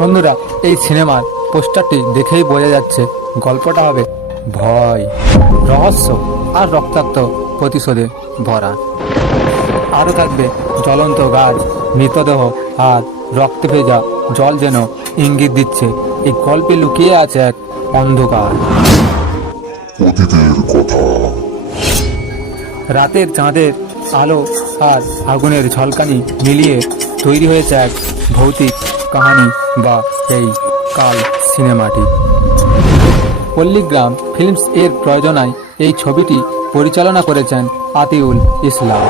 বন্ধুরা এই সিনেমার পোস্টারটি দেখেই বোঝা যাচ্ছে গল্পটা হবে ভয় রহস্য আর রক্তাক্ত প্রতিশোধে ভরা। আরও থাকবে জ্বলন্ত গাছ মৃতদেহ আর রক্তে ভেজা জল যেন ইঙ্গিত দিচ্ছে। এই গল্পে লুকিয়ে আছে এক অন্ধকার। রাতের চাঁদের আলো আর আগুনের ঝলকানি মিলিয়ে তৈরি হয়েছে এক ভৌতিক কাহিনী বা এই কাল সিনেমাটি। পল্লীগ্রাম ফিল্মস এর প্রয়োজনায় এই ছবিটি পরিচালনা করেছেন আতিউল ইসলাম।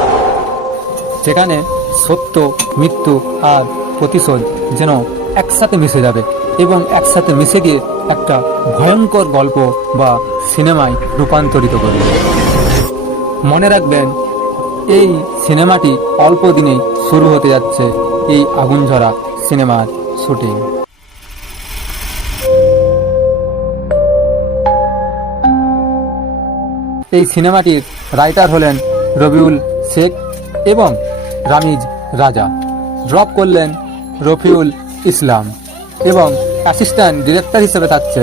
যেখানে সত্য, মৃত্যু আর প্রতিশোধ যেন একসাথে মিশে যাবে এবং একসাথে মিশে গিয়ে একটা ভয়ঙ্কর গল্প বা সিনেমায় রূপান্তরিত করবে। মনে রাখবেন, এই সিনেমাটি অল্প দিনেই শুরু হতে যাচ্ছে এই আগুনঝরা সিনেমার শুটিং। এই সিনেমাটির রাইটার হলেন রবিউল শেখ এবং রামিজ রাজা। ড্রপ করলেন রফিউল ইসলাম এবং অ্যাসিস্ট্যান্ট ডিরেক্টর হিসেবে থাকছে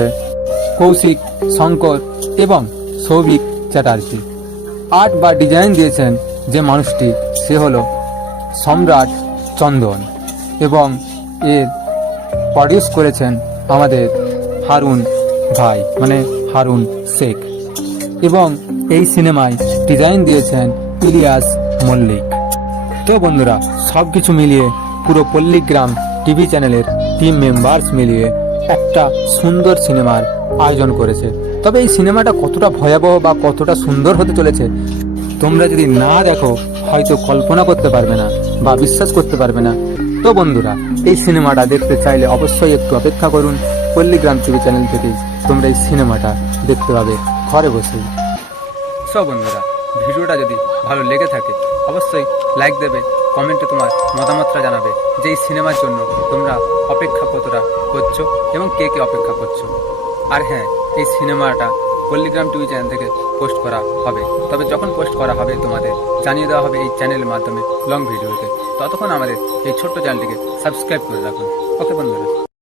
কৌশিক শঙ্কর এবং সৌভিক চ্যাটার্জি। আর্ট বা ডিজাইন দিয়েছেন যে মানুষটি, সে হলো সম্রাট চন্দন এবং এর প্রডিউস করেছেন আমাদের হারুন ভাই মানে হারুন শেখ। এবং এই সিনেমায় ডিজাইন দিয়েছেন ইলিয়াস মল্লিক। তো বন্ধুরা সব কিছু মিলিয়ে পুরো পল্লীগ্রাম টিভি চ্যানেলের টিম মেম্বার্স মিলিয়ে একটা সুন্দর সিনেমার আয়োজন করেছে। তবে এই সিনেমাটা কতটা ভয়াবহ বা কতটা সুন্দর হতে চলেছে, তোমরা যদি না দেখো, হয়তো কল্পনা করতে পারবে না বা বিশ্বাস করতে পারবে না। তো বন্ধুরা, এই সিনেমাটা দেখতে চাইলে অবশ্যই একটু অপেক্ষা করুন। পল্লীগ্রাম টিভি চ্যানেল থেকে তোমরা এই সিনেমাটা দেখতে পাবে ঘরে বসে সব বন্ধুরা, ভিডিওটা যদি ভালো লেগে থাকে, অবশ্যই লাইক দেবে, কমেন্টে তোমার মতামতটা জানাবে যে এই সিনেমার জন্য তোমরা অপেক্ষা কতটা করছ এবং কে কে অপেক্ষা করছ। আর হ্যাঁ এই সিনেমাটা পল্লীগ্রাম টিভি চ্যানেল থেকে পোস্ট করা হবে। তবে যখন পোস্ট করা হবে, তোমাদের জানিয়ে দেওয়া হবে এই চ্যানেলের মাধ্যমে লং ভিডিওতে ততক্ষণ আমাদের এই ছোট্ট চ্যানেলটিকে সাবস্ক্রাইব করে রাখুন। ওকে বন্ধুরা।